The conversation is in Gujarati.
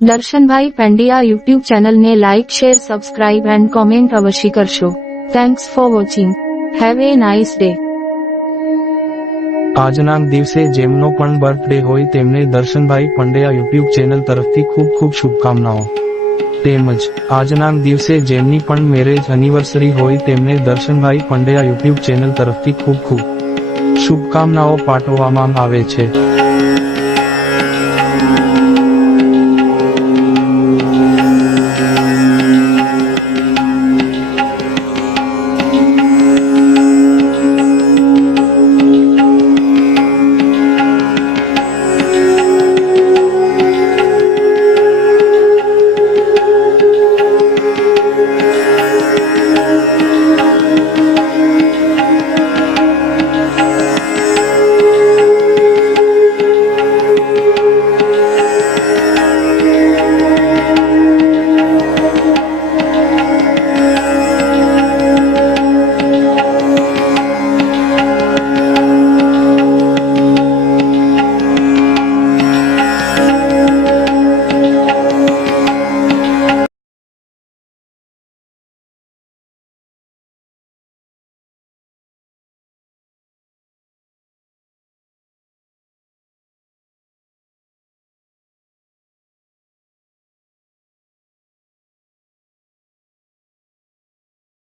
દર્શનભાઈ પંડ્યા યુટ્યુબ ચેનલને like share subscribe and comment અવશ્ય કરશો. Thanks for watching. Have a nice day. આજના દિવસે જેમનો પણ બર્થડે હોય તેમને દર્શનભાઈ પંડ્યા યુટ્યુબ ચેનલ તરફથી ખૂબ ખૂબ શુભકામનાઓ. તેમજ આજના દિવસે જેમની પણ મેરેજ એનિવર્સરી હોય તેમને દર્શનભાઈ પંડ્યા યુટ્યુબ ચેનલ તરફથી ખૂબ ખૂબ શુભકામનાઓ પાઠવવામાં આવે છે.